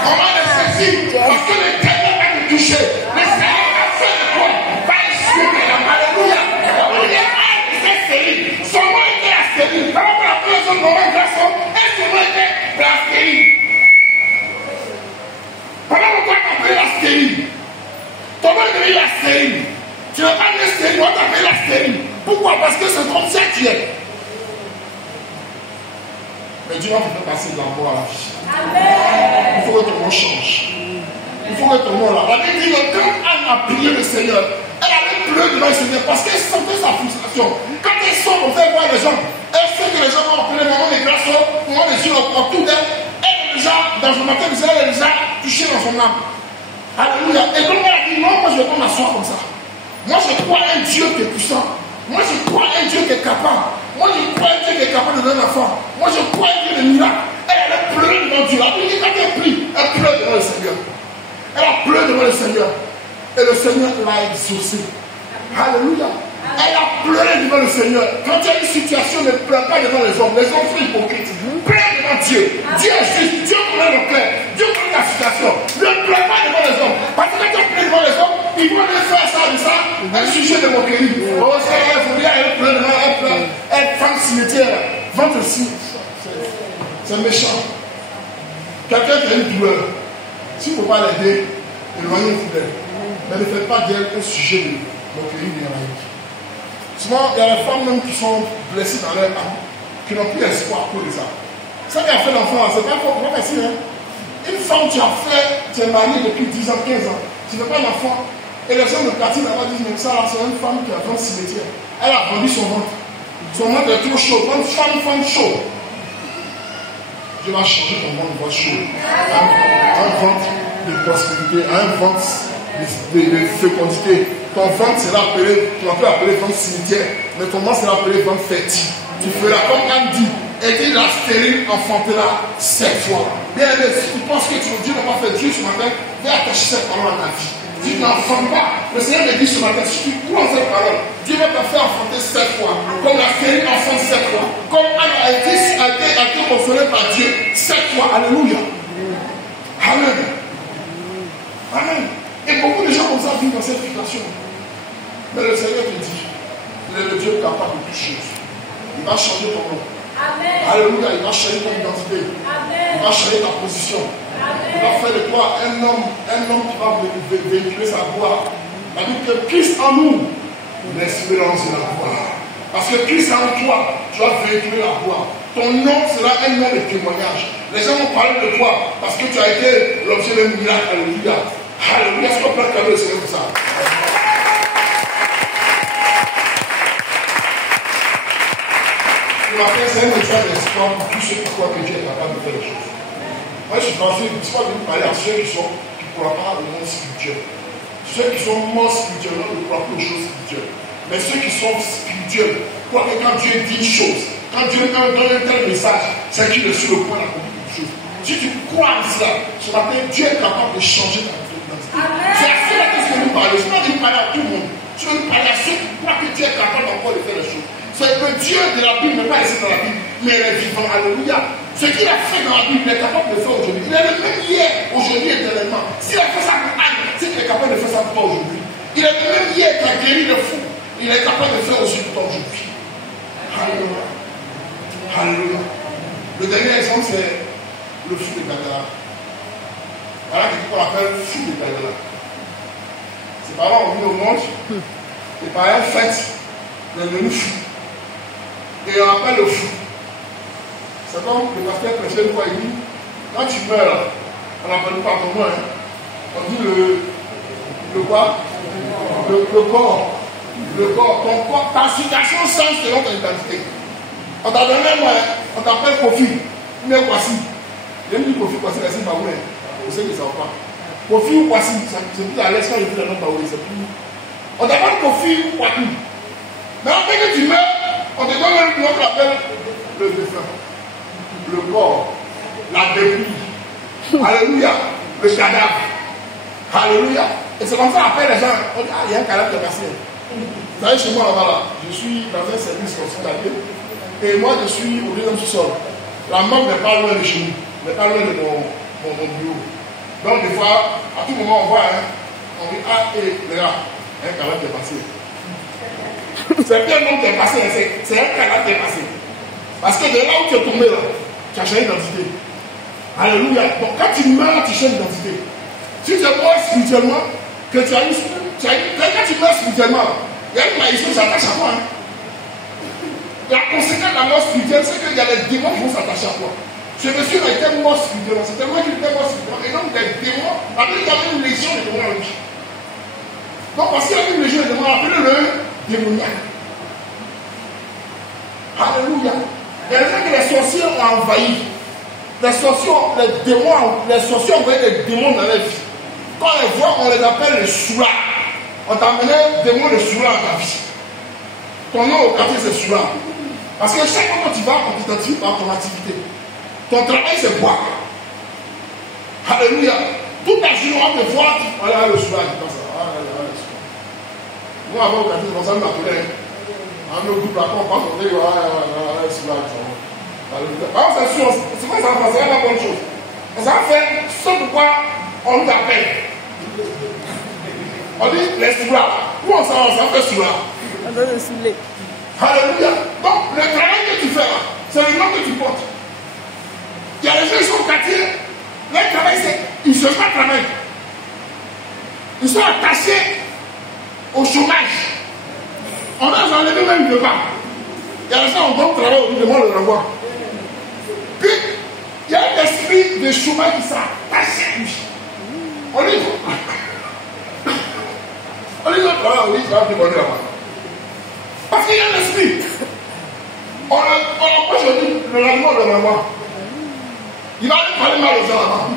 maman de Cécile. Parce que le Seigneur va te toucher. Le Seigneur a fait de toi. Va essuyer la Alléluia. On dit, c'est stérile. Son nom était la stérile. Comment on appelle son nom de garçon? Et son nom était la stérile. Pendant longtemps, on appelait la stérile. Ton nom est la stérile. Tu n'as pas de stérile, on t'appelle la stérile. Pourquoi? Parce que c'est comme ça que tu es. Mais Dieu va te faire passer de la mort à la vie. Amen. Il faut que ton nom change. Il faut que ton nom là. La Bible dit que quand Anne a prié le Seigneur, elle avait pleuré devant le Seigneur parce qu'elle sentait sa frustration. Quand elle sort pour faire voir les gens, elle sait que les gens vont appeler maman des grâces, maman des yeux autour d'elle. Elle est déjà, dans son matin, elle est déjà touchée dans son âme. Alléluia. Et donc elle a dit non, moi je vais pas m'asseoir comme ça. Moi je crois à un Dieu qui est puissant. Moi je crois à un Dieu qui est capable. Moi je crois à un Dieu qui est capable de donner un enfant. Moi je crois à un Dieu de miracle. Elle a pleuré devant Dieu. Elle dit quand elle prie, elle pleure devant le Seigneur. Elle a pleuré devant le Seigneur. Et le Seigneur l'a exaucé. Alléluia. Elle a pleuré devant le Seigneur. Quand tu as une situation, ne pleure pas devant les hommes. Les hommes sont hypocrites. Pleure devant Dieu. Dieu est juste. Dieu connaît le cœur. Dieu connaît la situation. Ne pleure pas devant les hommes. Parce que quand tu as pleuré devant les hommes, ils vont aller faire ça de ça. Un sujet de moquerie. Oh, elle faut bien, elle pleure devant, elle pleure. Elle femme cimetière. Vente aussi. C'est méchant. Quelqu'un qui a une douleur. Si vous ne pouvez pas l'aider, éloignez-vous d'elle. Mais ne faites pas d'elle un sujet de moquerie d'héroïque. Souvent, il y a des femmes même qui sont blessées dans leur âme, qui n'ont plus espoir pour les âmes. Ça qui a fait l'enfant, c'est pas facile. Hein? Une femme, tu es mariée depuis 10 ans, 15 ans, tu n'as pas d'enfant. Et les gens de quartier là-bas disent, mais ça, c'est une femme qui a vendu cimetière. Elle a vendu son ventre. Son ventre est trop chaud. Une femme chaud. Dieu va changer ton ventre, va chaud. Un ventre de prospérité, un ventre de fécondité. Ton ventre sera appelé, tu vas pas appeler ventre cimetière, mais ton ventre sera appelé ventre fertile. Tu feras comme Anne dit, et dit la stérile enfantera 7 fois. Bien aimé, si tu penses que Dieu n'a pas fait Dieu ce matin, viens attacher cette parole à ta vie. Tu n'enfantes pas. Le Seigneur me dit ce matin, si tu crois en cette parole, Dieu va te faire enfanter 7 fois. Comme la série enfante 7 fois. Comme Anne a été consolée par Dieu 7 fois. Alléluia. Amen. Amen. Et beaucoup de gens comme ça vivent dans cette situation. Mais le Seigneur te dit, il est le Dieu capable de toutes choses. Il va changer ton nom. Amen. Alléluia, il va changer ton identité. Amen. Il va changer ta position. Amen. Il va faire de toi un homme qui va véhiculer sa gloire. Il dit que Christ en nous, l'espérance de la gloire. Parce que Christ en toi, tu vas véhiculer la gloire. Ton nom sera un nom de témoignage. Les gens vont parler de toi parce que tu as été l'objet d'un miracle. Alléluia. Alléluia. Est-ce qu'on peut acclamer le Seigneur pour ça? C'est un message d'espoir pour tous ceux qui croient que Dieu est capable de faire les choses. Moi, je suis pensé, je ne suis pas venu parler à ceux qui ne croient pas au monde spirituel. Ceux qui sont morts spirituellement ne croient pas aux choses spirituelles. Mais ceux qui sont spirituels croient que quand Dieu dit une chose, quand Dieu donne un tel message, c'est qu'il est sur le point d'accomplir quelque chose. Si tu crois en cela, ce matin, Dieu est capable de changer ta vie. C'est à cela que je veux nous parler. Je ne vais pas parler à tout le monde. Je veux nous parler à ceux qui croient que Dieu est capable encore de faire les choses. C'est que Dieu de la Bible n'est pas ici dans la Bible, mais il est vivant. Alléluia. Ce qu'il a fait dans la Bible, il est capable de le faire aujourd'hui. Il est le même hier, aujourd'hui et éternellement. S'il a fait ça pour Anne, c'est qu'il est capable de faire ça pour toi aujourd'hui. Il est le même hier qui a guéri le fou. Il est capable de faire aussi pour toi aujourd'hui. Alléluia. Alléluia. Le dernier exemple, c'est le fou de Gadara. Voilà ce qu'on appelle le fou de Gadara. Ses parents ont mis au monde, les parents fêtent le menu fou. Et on appelle le fou. C'est comme le pasteur prêchait une fois, il dit, quand tu meurs, on n'appelle pas ton nom, on dit le quoi? Le corps. Le corps. Ton corps, ta situation change selon ton identité. On t'a donné un moyen, on t'appelle Kofi, mais Kwasi. J'ai dit Kofi, Kwasi, c'est pas vrai. Je sais que ça va pas. Kofi ou Kwasi, c'est plus à l'aise quand il dit le nom Baoulé, c'est plus. On t'appelle Kofi ou Kwasi. Mais après que tu meurs, on te donne un nom qu'on appelle le défunt, le corps, la débris. Alléluia. Le cadavre. Alléluia. Et c'est comme ça après les gens, on dit, ah, il y a un cadavre qui est passé. Vous savez, chez moi là-bas, là, je suis dans un service hospitalier et moi je suis au deuxième sous-sol. La mort n'est pas loin de chez nous, n'est pas loin de mon bureau. Donc des fois, à tout moment on voit, on dit, ah, et les gars, un cadavre qui est passé. C'est bien un nom qui est passé, c'est un cadavre qui est passé. Parce que de là où tu es tombé là, tu as changé d'identité. Alléluia. Donc quand tu meurs, tu changes d'identité. Si tu es mort spirituellement, que tu as eu, quand tu meurs spirituellement, il y a une malédiction qui s'attache à toi. La conséquence de la mort spirituelle, c'est qu'il y a des démons qui vont s'attacher à toi. Ce monsieur a été mort spirituellement, c'est tellement qu'il était mort spirituellement, et donc des démons, après il y avait une légion de démons en lui. Donc parce qu'il y avait une légion de démons, appelez-le démoniaque. Alléluia. Il y a des gens que les sorciers ont envahi. Les sorciers ont envoyé des démons dans leur vie. Quand on les voit, on les appelle les soula. On t'a amené un démon de soula dans ta vie. Ton nom au quartier, c'est soula. Parce que chaque fois que tu vas, on t'identifie par ton activité. Ton travail, c'est boire. Alléluia. Toute la journée, on te voit, voilà le soula, je pense. Moi, avant au quartier, c'est comme ça, on m'appelait. On est au groupe là, on pense, on dit, le soula. Par contre, c'est sûr, c'est pas ça, c'est la bonne chose. Ça fait ce pourquoi on nous appelle. On dit les soulats. Où on s'en fait soulats? On doit le saouler. Alléluia. Donc, le travail que tu fais là, c'est le nom que tu portes. Il y a des gens qui sont au quartier, leur travail c'est, ils ne savent pas travailler. Ils sont attachés au chômage. On a enlevé même le bas. Il y a des gens qui ont travail au bout de moi, le renvoi. Puis, il y a un esprit de chômage qui s'attache à lui. On dit, parce qu'il y a un esprit. On empêche le lendemain de la mort. Il va aller parler mal aux gens là-bas.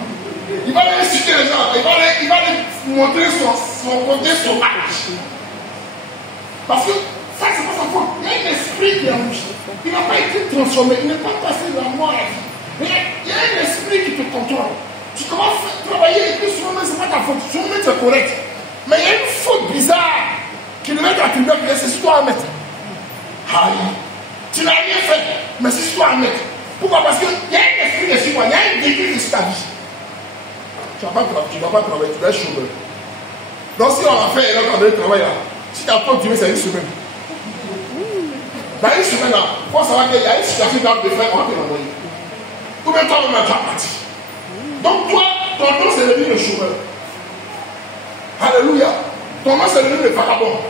Il va aller inciter les gens. Il va aller montrer son côté sauvage. Parce que ça, c'est pas sa faute. Il y a un esprit qui est en lui. Il n'a pas été transformé. Il n'est pas passé de la mort à la vie. Mais il y a un esprit qui te contrôle. Tu commences à travailler et puis souvent, ce n'est pas ta faute. Souvent, c'est correct. Tu devais t'attribuer que c'est toi à mettre. Aïe. Tu n'as rien fait, mais c'est toi à mettre. Pourquoi? Parce qu'il y a un esprit de suivre, il y a une déguise sur ta vie. Tu ne vas pas travailler, tu vas être chômeur. Donc si on a fait un autre travail là, si tu as pas duré, c'est une semaine. Dans une semaine là, il faut savoir qu'il y a une situation dans le faire, on va te l'envoyer. Ou bien toi-même tu as parti. Donc toi, ton nom c'est devenu le chômeur. Alléluia. Ton nom c'est devenu le vagabond.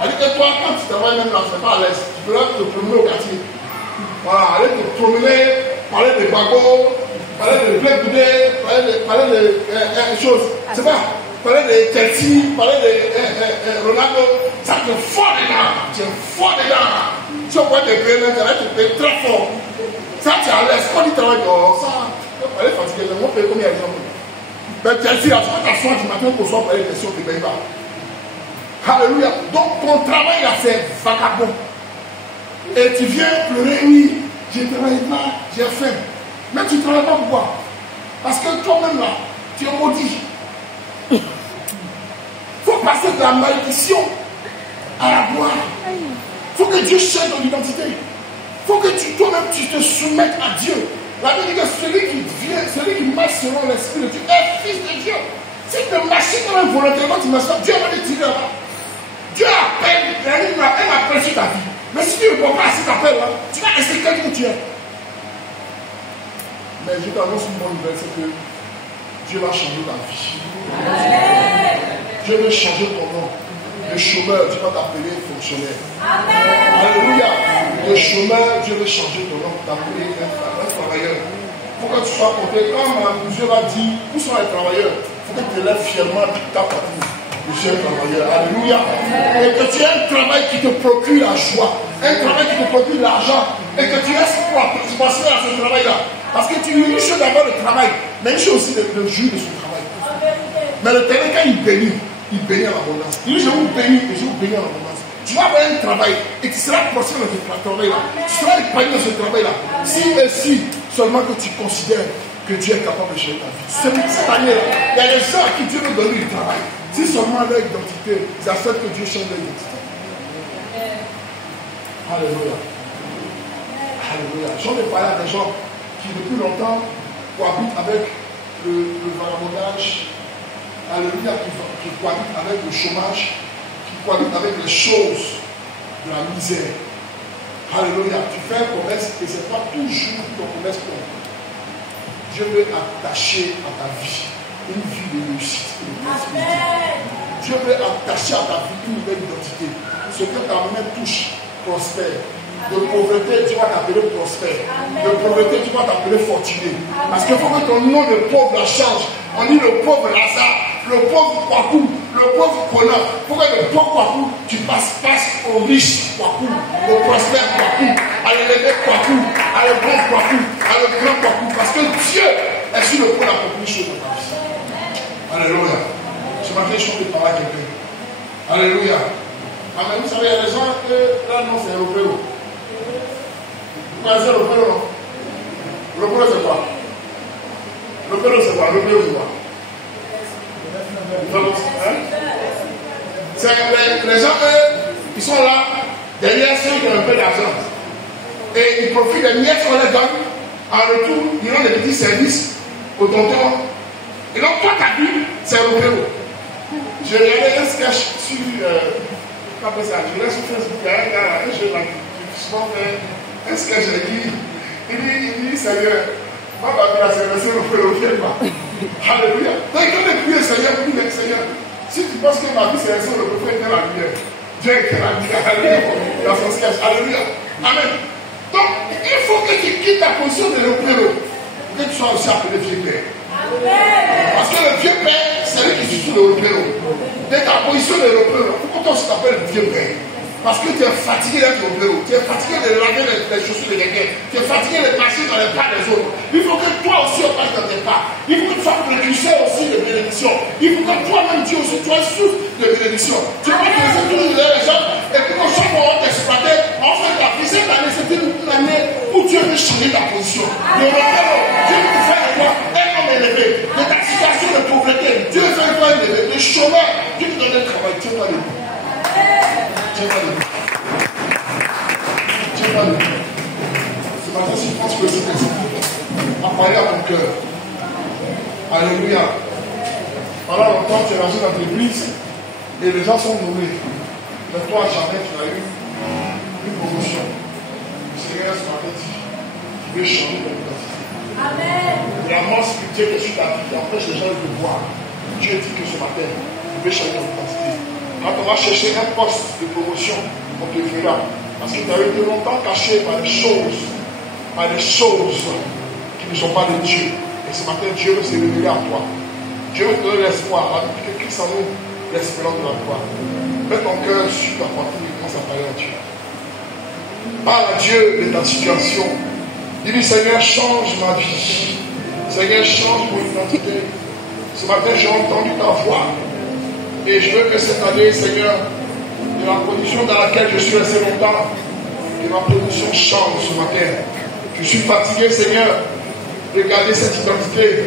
C'est-à-dire que toi, quand tu travailles même là, tu n'es pas à l'aise. Tu peux te promener au quartier. Voilà, aller te promener, parler de bagots, parler de blé boudé, parler de choses. C'est pas, parler de Chelsea, parler de Ronaldo. Ça te fort dedans. Tu es fort dedans. Si on voit des payer, tu vas te payer très fort. Ça, tu es à l'aise. Quand tu travailles dehors, ça, tu vas parler fatigué. On va payer combien d'exemples? Mais Chelsea, là, tu peux t'asseoir du matin pour soi parler des questions, tu ne payes pas. Alléluia. Donc ton travail là c'est vagabond. Et tu viens pleurer, oui, je ne travaille pas, j'ai faim. Mais tu ne travailles pas pourquoi? Parce que toi-même là, tu es maudit. Il faut passer de la malédiction à la gloire. Il faut que Dieu change ton identité. Il faut que toi-même tu te soumettes à Dieu. La Bible dit que celui qui marche selon l'Esprit de Dieu est fils de Dieu. Si tu marches quand même volontairement, tu marches pas, Dieu va te tirer là-bas. Dieu appelle, elle appelle sur ta vie. Mais si tu ne vois pas, si tu appelles, tu vas rester tel que tu es. Mais je t'annonce une bonne nouvelle, c'est que Dieu va changer ta vie. Dieu veut changer ton nom. Le chômeur, Dieu va t'appeler fonctionnaire. Alléluia. Le chômeur, Dieu veut changer ton nom, t'appeler un travailleur. Il faut que tu sois compté. Quand Dieu va dire, où sont les travailleurs? Il faut que tu te lèves fièrement ta partie. Je suis un travailleur, alléluia. Et que tu aies un travail qui te procure la joie, un travail qui te procure l'argent, et que tu restes passer à ce travail-là. Parce que tu une chose d'avoir le travail, mais une chose aussi de jouir de son travail. Mais le terrain, quand il bénit à l'abondance. Il dit, je vous bénis et je vous bénis à l'abondance. Tu vas avoir un travail et tu seras prospère dans ce travail-là. Tu seras épanoui dans ce travail-là. Si et si seulement que tu considères que Dieu est capable de changer ta vie. Cette année-là, il y a des gens à qui Dieu veut donner du travail. Si seulement leur identité, ils acceptent que Dieu change leur identité. Alléluia. Alléluia. J'en ai parlé à des gens qui depuis longtemps cohabitent avec le vagabondage. Alléluia. Qui cohabitent avec le chômage, qui cohabitent avec les choses de la misère. Alléluia. Tu fais un commerce et ce n'est pas toujours ton commerce pour toi. Dieu veut attacher à ta vie une vie de réussite. Dieu veut attacher à ta vie une nouvelle identité. Ce que ta main touche, prospère. De pauvreté, tu vas t'appeler prospère. De pauvreté, tu vas t'appeler fortuné. Parce qu'il faut que ton nom de pauvre change. On dit le pauvre Lazare, le pauvre Kwaku, le pauvre Kona. Il faut que le pauvre Kwaku, tu passes au riche Kwaku, au prospère Kwaku, à l'élevé Kwaku, à le bon Kwaku, à le grand Kwaku. Parce que Dieu est sur le point d'accomplir les choses dans ta vie. Alléluia. Ce matin, je chante de parler à quelqu'un. Alléluia. Amen. Vous savez, il y a des gens que là, non, c'est européen. Vous connaissez l'opéro, non? L'opéro, c'est quoi? L'opéro, c'est quoi? L'opéro, c'est quoi? C'est les gens qui sont là, derrière ceux qui ont un peu d'argent. Et ils profitent des miettes qu'on leur donne. En retour, ils ont des petits services au tonton. Et donc, toi, ta vie, c'est l'opéro. Je regardais un sketch sur. Après ça, je laisse sur Facebook, il y a un gars là, un jeune là, qui souvent fait. Est-ce que j'ai dit, il dit, Seigneur, ma famille a servi le feu au ciel. Alléluia. Donc, quand tu pries, Seigneur, tu dis, Seigneur, si tu penses que ma vie c'est un seul, le prophète est la lumière. Dieu est la lumière. Alléluia. Dans son sketch. Alléluia. Amen. Donc, il faut que tu quittes ta position de l'opéro. Que tu sois aussi appelé vieux père. Parce que le vieux père, c'est lui qui se sous l'opéro. De ta position de l'opéro, il faut que toi aussi t'appelles le vieux père. Parce que tu es fatigué d'être au bureau, tu es fatigué de laver les chaussures de quelqu'un, tu es fatigué de marcher dans les pas des autres. Il faut que toi aussi on passe dans tes pas. Il faut que tu sois précurseur aussi de bénédiction. Il faut que toi-même Dieu aussi, tu sois source de bénédiction. Tu vas te laisser toujours les gens et puis qu'on soit pour t'exploiter. En fait, la vie, cette année, c'est une année où Dieu veut changer ta position. Dieu veut te faire de toi un homme élevé. De ta situation de pauvreté, Dieu veut te faire élevé. De chômeur, Dieu te donne un travail. Dieu doit le Tiens pas debout. Tiens pas debout. Ce matin, si tu penses que le Saint-Esprit a parlé à ton cœur. Alléluia. Pendant longtemps, tu es dans une entreprise et les gens sont nommés. Mais toi, jamais tu as eu une promotion. Le Seigneur ce matin dit, tu veux changer ton identité. Amen. La mort spirituelle que tu ta vie empêche les gens de te voir. Dieu dit que ce matin, tu veux changer ton identité. Quand on va chercher un poste de promotion, on te verra. Parce que tu as été longtemps caché par des choses qui ne sont pas de Dieu. Et ce matin, Dieu veut se révéler à toi. Dieu veut te donner l'espoir. Que Christ en nous, l'espérance de la gloire. Mets ton cœur sur ta poitrine et commence à parler à Dieu. Parle à Dieu de ta situation. Dis-lui, Seigneur, change ma vie. Seigneur, change mon identité. Ce matin, j'ai entendu ta voix. Et je veux que cette année, Seigneur, de la position dans laquelle je suis resté longtemps, que ma position change ce matin. Je suis fatigué, Seigneur, de garder cette identité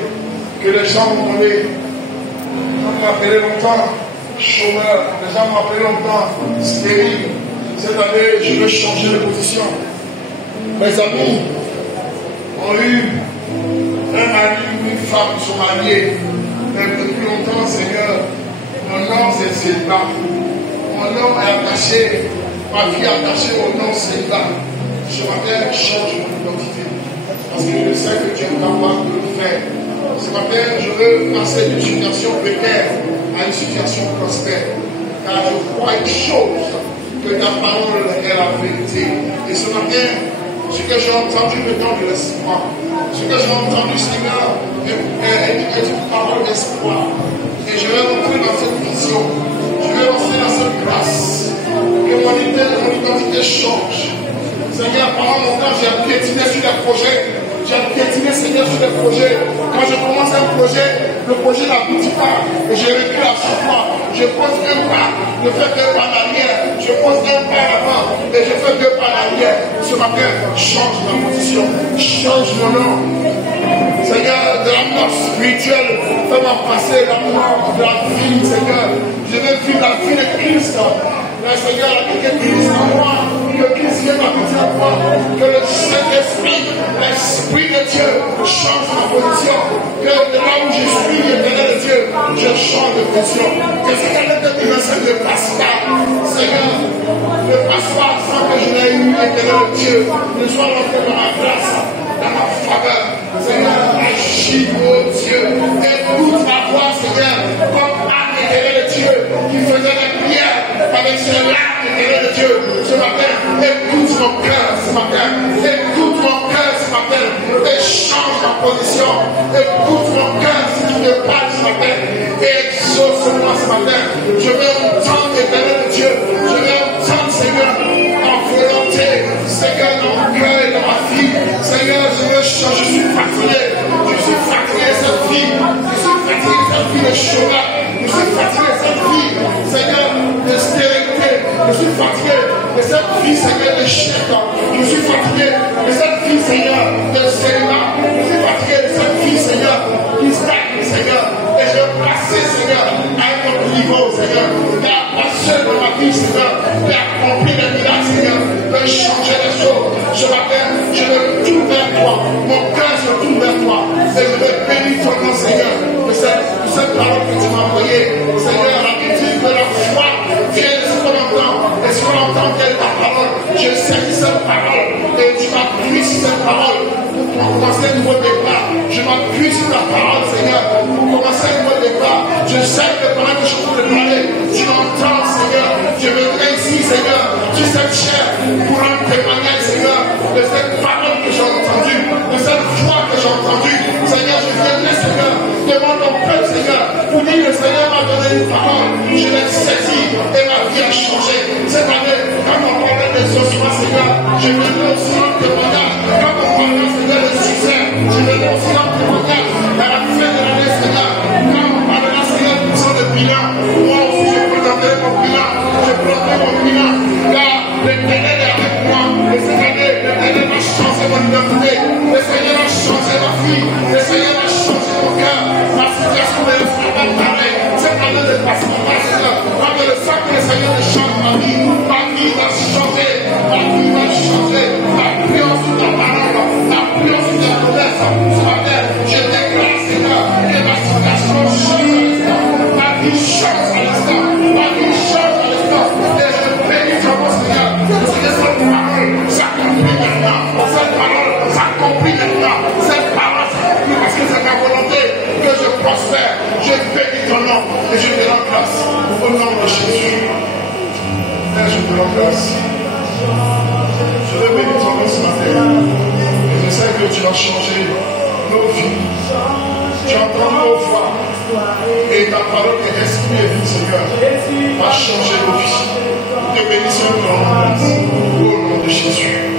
que les gens m'ont donnée. On m'a appelé longtemps chômeur, les gens m'ont appelé longtemps stérile. Cette année, je veux changer de position. Mes amis ont eu un mari ou une femme qui sont mariés. Mais depuis longtemps, Seigneur, mon nom c'est célibat. Mon nom est attaché, ma vie est attachée au nom célibat. Ce matin, change mon identité. Parce que je sais que tu es capable de le faire. Ce matin, je veux passer d'une situation précaire à une situation prospère. Car je crois une chose, que ta parole est la vérité. Et ce matin, ce que j'ai entendu me donne de l'espoir. Ce que j'ai entendu, Seigneur, est une parole d'espoir. Et je vais rentrer dans cette vision. Je vais rentrer dans cette grâce. Que mon identité change. Seigneur, pendant longtemps, j'ai piétiné sur des projets. J'ai piétiné, Seigneur, sur des projets. Quand je commence un projet, le projet n'aboutit pas. Et je recule à chaque fois. Je pose un pas, je fais 2 pas en arrière. Je pose un pas en avant et je fais 2 pas en arrière. Ce matin, change ma position. Change mon nom. Seigneur, de la mort spirituelle, fais-moi passer la mort de la vie, Seigneur. Je veux vivre la vie de Christ. Mais Seigneur, que Christ en moi, que Christ vienne habiter en moi, que le Saint-Esprit, l'Esprit de Dieu, change ma position. Que de là où je suis, l'éternel de Dieu, je change de position. Que cette année 2025 ne passe pas, Seigneur, ne passe pas sans que je n'ai eu l'éternel de Dieu, ne soit rentré dans ma grâce, dans ma faveur. Seigneur, agis, oh Dieu, écoute ma voix, Seigneur, comme âme éternel de Dieu, qui faisait la prière avec ses larmes éternel de Dieu. Ce matin, écoute mon cœur ce matin, écoute mon cœur ce matin, et change ma position. Écoute mon cœur si tu te parles ce matin, et exauce-moi ce matin. Je veux entendre éternel de Dieu, je veux entendre, Seigneur, en volonté, Seigneur, dans mon cœur et dans ma vie. Seigneur, je veux changer, je suis fatigué de cette vie, je suis fatigué de cette vie de chômage, je suis fatigué de cette vie, Seigneur, de stérilité, je suis fatigué de cette vie, Seigneur, de chèque, je suis fatigué de cette vie, Seigneur, de célibat, je suis fatigué de cette vie, Seigneur, qui stagne, Seigneur, et je veux passer, Seigneur, à un autre niveau, Seigneur, passer dans ma vie, Seigneur, d'accomplir des miracles, Seigneur, de changer les choses. Ce matin, je me tourne vers toi, mon cœur se tourne vers toi, et je veux bénir ton nom, Seigneur, de cette parole que tu m'as envoyée, Seigneur, la critique de la foi vient de ce qu'on entend, et ce qu'on entend quelle ta parole, je saisis cette parole, et tu m'appuies sur cette parole, pour commencer un nouveau départ, je m'appuie sur ta parole, Seigneur, pour commencer un nouveau départ, je sais que pendant que je suis en train de parler, tu m'entends, Seigneur, je veux ainsi, Seigneur, tu cette chair, pour un témoignage, Seigneur, de cette parole que j'ai entendue, de cette voix que j'ai entendue, Seigneur, je viens là, Seigneur, devant ton peuple, Seigneur, pour dire le Seigneur m'a donné une parole, je l'ai saisie et ma vie a changé. Cette année, quand on parlait des ossements, Seigneur, je venais aussi en témoignage, quand on parlait, Seigneur, de succès, je venais aussi en témoignage, à la fin de l'année, Seigneur, quand on parlait, Seigneur, pour le bilan, moi aussi, je présentais mon bilan, car l'éternel est avec moi, et cette année, l'éternel va changer mon identité, le Seigneur va changer ma vie, le Seigneur va changer mon cœur, ma situation de l'esclavage pareil, cette année ne passe pas, Seigneur, parce que le sang que le Seigneur change ma vie, une chose à l'instant. Pas une chose à l'instant. Et je bénis ton nom, Seigneur. Seigneur, cette parole s'accomplit maintenant. Cette parole s'accomplit maintenant. Cette parole s'accomplit parce que c'est ta volonté que je prospère. Je bénis ton nom et je te rends grâce au nom de Jésus. Père, je te rends grâce. Je veux bénir ton nom ce matin. Et je sais que tu as changé nos vies. Tu as entendu nos voix. Et ta parole est esprit et vie, Seigneur, va changer nos vies. Nous te bénissons au nom de Jésus.